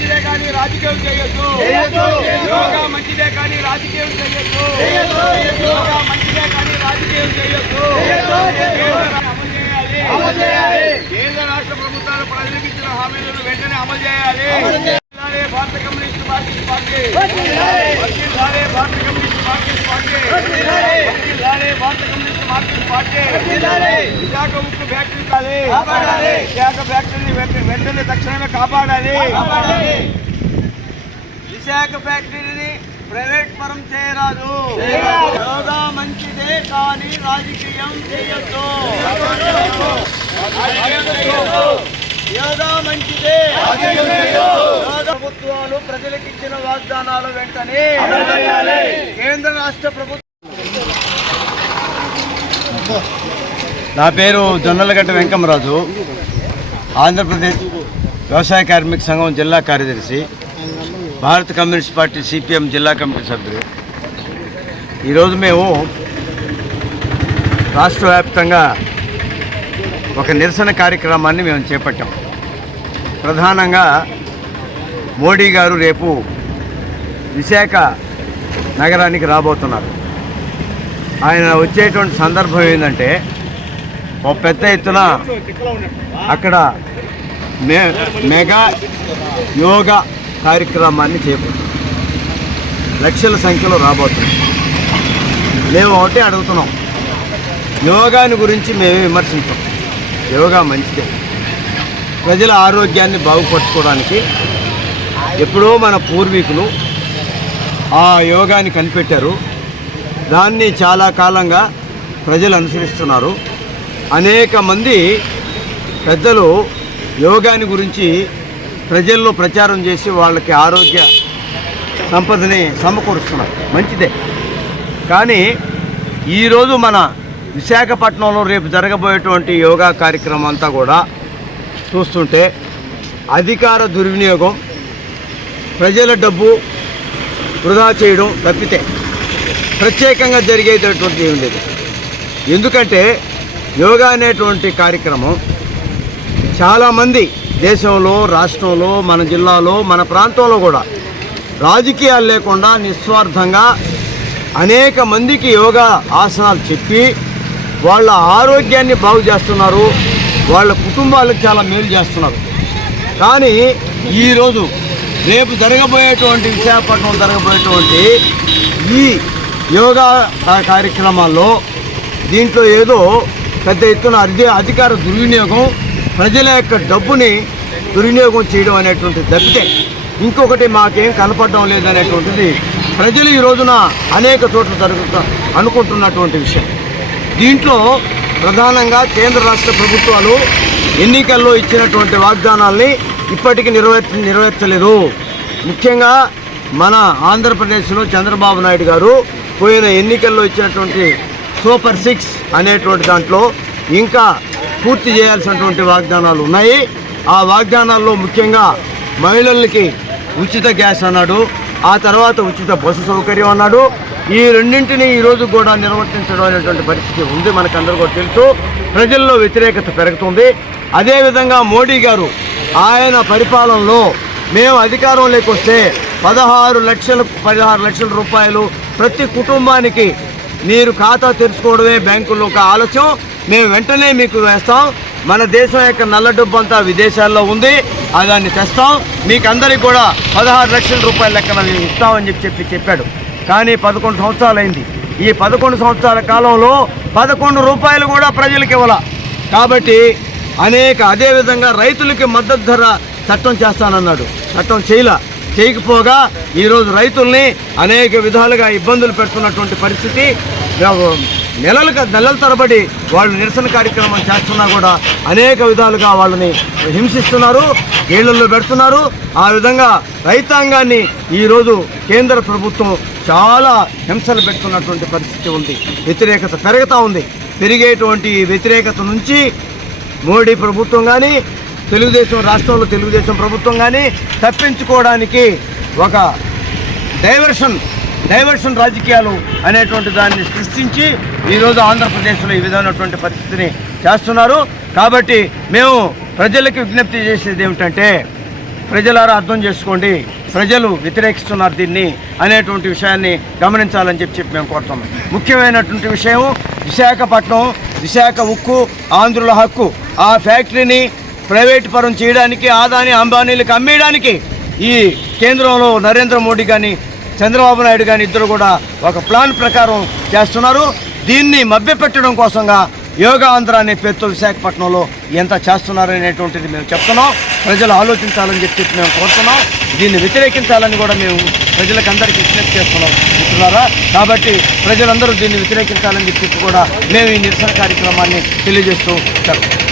రాజకీయం చేయొద్దు. యోగా మంచిదే కానీ రాజకీయం చేయొద్దు. యోగా మంచిదే కానీ రాజకీయం చేయొద్దు అమలు చేయాలి. కేంద్ర రాష్ట్ర ప్రభుత్వాలు ప్రజలకు ఇచ్చిన హామీలను వెంటనే అమలు చేయాలి భారత కమ్యూనిస్ట్ పార్టీ పార్టీ భారత కమ్యూనిస్ట్ పార్టీ. వర్ధిల్లాలి భారత కమ్యూనిస్ట్ పార్టీ వర్ధిల్లాలి. విశాఖ ఉక్కు ఫ్యాక్టరీ కాదు. విశాఖ ఫ్యాక్టరీని వెంట- వెంటనే తక్షణమే కాపాడాలి కాపాడాలి. విశాఖ ఫ్యాక్టరీని ప్రైవేట్ పరం చేయరాదు. యోగా మంచిదే కానీ రాజకీయం చేయొద్దు యోగా మంచిదే ప్రభుత్వాలు ప్రజలకు ఇచ్చిన వాగ్దానాలు వెంటనే. కేంద్ర రాష్ట్ర ప్రభుత్వం నా పేరు జొన్నలగడ్డ వెంకమరాజు ఆంధ్రప్రదేశ్ వ్యవసాయ కార్మిక సంఘం జిల్లా కార్యదర్శి భారత కమ్యూనిస్ట్ పార్టీ సిపిఎం జిల్లా కమిటీ సభ్యులు. ఈరోజు మేము రాష్ట్ర వ్యాప్తంగా ఒక నిరసన కార్యక్రమాన్ని మేము చేపట్టాం. ప్రధానంగా మోడీ గారు రేపు విశాఖ నగరానికి రాబోతున్నారు. ఆయన వచ్చేటువంటి సందర్భం ఏంటంటే ఒక పెద్ద ఎత్తున అక్కడ మే మెగా యోగా కార్యక్రమాన్ని చేపట్టాం లక్షల సంఖ్యలో రాబోతుంది మేము ఒకటే అడుగుతున్నాం. యోగాని గురించి మేమే విమర్శించాం. యోగా మంచిదే. ప్రజల ఆరోగ్యాన్ని బాగుపరచుకోవడానికి ఎప్పుడో మన పూర్వీకులు ఆ యోగాని కనిపెట్టారు. దాన్ని చాలా కాలంగా ప్రజలు అనుసరిస్తున్నారు. అనేక మంది పెద్దలు యోగాని గురించి ప్రజల్లో ప్రచారం చేసి వాళ్ళకి ఆరోగ్య సంపదని సమకూరుస్తున్నారు. మంచిదే. కానీ ఈరోజు మన విశాఖపట్నంలో రేపు జరగబోయేటువంటి యోగా కార్యక్రమం అంతా కూడా చూస్తుంటే అధికార దుర్వినియోగం ప్రజల డబ్బు వృధా చేయడం తప్పితే ప్రత్యేకంగా జరిగేటటువంటి ఏం లేదు. ఎందుకంటే యోగా అనేటువంటి కార్యక్రమం చాలామంది దేశంలో రాష్ట్రంలో మన జిల్లాలో మన ప్రాంతంలో కూడా రాజకీయాలు లేకుండా నిస్వార్థంగా అనేక మందికి యోగా ఆసనాలు చెప్పి వాళ్ళ ఆరోగ్యాన్ని బాగు చేస్తున్నారు. వాళ్ళ కుటుంబాలకు చాలా మేలు చేస్తున్నారు. కానీ ఈరోజు రేపు జరగబోయేటువంటి విశాఖపట్నం జరగబోయేటువంటి ఈ యోగా కార్యక్రమాల్లో దీంట్లో ఏదో పెద్ద ఎత్తున అధి అధికార దుర్వినియోగం ప్రజల యొక్క డబ్బుని దుర్వినియోగం చేయడం అనేటువంటి తప్పితే ఇంకొకటి మాకేం కనపడడం లేదనేటువంటిది ప్రజలు ఈ రోజున అనేక చోట్ల జరుగుతా అనుకుంటున్నటువంటి విషయం. దీంట్లో ప్రధానంగా కేంద్ర రాష్ట్ర ప్రభుత్వాలు ఎన్నికల్లో ఇచ్చినటువంటి వాగ్దానాల్ని ఇప్పటికీ నెరవేర్చ నెరవేర్చలేదు ముఖ్యంగా మన ఆంధ్రప్రదేశ్లో చంద్రబాబు నాయుడు గారు పోయిన ఎన్నికల్లో ఇచ్చినటువంటి సూపర్ సిక్స్ అనేటువంటి దాంట్లో ఇంకా పూర్తి చేయాల్సినటువంటి వాగ్దానాలు ఉన్నాయి. ఆ వాగ్దానాల్లో ముఖ్యంగా మహిళలకి ఉచిత గ్యాస్ అన్నాడు ఆ తర్వాత ఉచిత బస్సు సౌకర్యం అన్నాడు. ఈ రెండింటిని ఈరోజు కూడా నిర్వర్తించడం అనేటువంటి పరిస్థితి ఉంది మనకందరూ కూడా తెలుసు. ప్రజల్లో వ్యతిరేకత పెరుగుతుంది. అదేవిధంగా మోడీ గారు ఆయన పరిపాలనలో మేము అధికారంలోకి వస్తే పదహారు లక్షల పదహారు లక్షల రూపాయలు ప్రతి కుటుంబానికి మీరు ఖాతా తెరుచుకోవడమే బ్యాంకుల్లో ఒక ఆలస్యం. మేము వెంటనే మీకు వేస్తాం. మన దేశం యొక్క నల్ల డబ్బు అంతా విదేశాల్లో ఉంది. ఆ దాన్ని తెస్తాం. మీకు అందరికీ కూడా పదహారు లక్షల రూపాయల లెక్కన ఇస్తామని చెప్పి చెప్పి చెప్పాడు. కానీ పదకొండు సంవత్సరాలు అయింది ఈ పదకొండు సంవత్సరాల కాలంలో పదకొండు రూపాయలు కూడా ప్రజలకు ఇవ్వాల. కాబట్టి అనేక అదేవిధంగా రైతులకి మద్దతు ధర చట్టం చేస్తానన్నాడు. చట్టం చేయలే. చేయకపోగా ఈరోజు రైతుల్ని అనేక విధాలుగా ఇబ్బందులు పెడుతున్నటువంటి పరిస్థితి. నెలలు నెలల తరబడి వాళ్ళు నిరసన కార్యక్రమం చేస్తున్నా కూడా అనేక విధాలుగా వాళ్ళని హింసిస్తున్నారు జైళ్ళల్లో పెడుతున్నారు. ఆ విధంగా రైతాంగాన్ని ఈరోజు కేంద్ర ప్రభుత్వం చాలా హింసలు పెడుతున్నటువంటి పరిస్థితి ఉంది. వ్యతిరేకత పెరుగుతూ ఉంది. పెరిగేటువంటి వ్యతిరేకత నుంచి మోడీ ప్రభుత్వం కానీ తెలుగుదేశం రాష్ట్రంలో తెలుగుదేశం ప్రభుత్వం కానీ తప్పించుకోవడానికి ఒక డైవర్షన్ డైవర్షన్ రాజకీయాలు అనేటువంటి దాన్ని సృష్టించి ఈరోజు ఆంధ్రప్రదేశ్లో ఈ విధమైనటువంటి పరిస్థితిని చేస్తున్నారు. కాబట్టి మేము ప్రజలకు విజ్ఞప్తి చేసేది ఏమిటంటే ప్రజలారా అర్థం చేసుకోండి ప్రజలు వ్యతిరేకిస్తున్నారు దీన్ని అనేటువంటి విషయాన్ని గమనించాలని చెప్పి చెప్పి మేము కోరుతున్నాం. ముఖ్యమైనటువంటి విషయం విశాఖపట్నం విశాఖ ఉక్కు ఆంధ్రుల హక్కు. ఆ ఫ్యాక్టరీని ప్రైవేట్ పరం చేయడానికి ఆదాని అంబానీలకు అమ్మేయడానికి ఈ కేంద్రంలో నరేంద్ర మోడీ కానీ చంద్రబాబు నాయుడు కానీ ఇద్దరు కూడా ఒక ప్లాన్ ప్రకారం చేస్తున్నారు. దీన్ని మభ్యపెట్టడం కోసంగా యోగా ఆంధ్ర అనే పేరుతో విశాఖపట్నంలో ఎంత చేస్తున్నారు అనేటువంటిది మేము చెప్తున్నాం. ప్రజలు ఆలోచించాలని చెప్పి మేము కోరుతున్నాం. దీన్ని వ్యతిరేకించాలని కూడా మేము ప్రజలకు అందరికీ విజ్ఞప్తి చేస్తున్నాం. మిత్రులారా కాబట్టి ప్రజలందరూ దీన్ని వ్యతిరేకించాలని చెప్పి కూడా మేము ఈ నిరసన కార్యక్రమాన్ని తెలియజేస్తూ చెప్తాం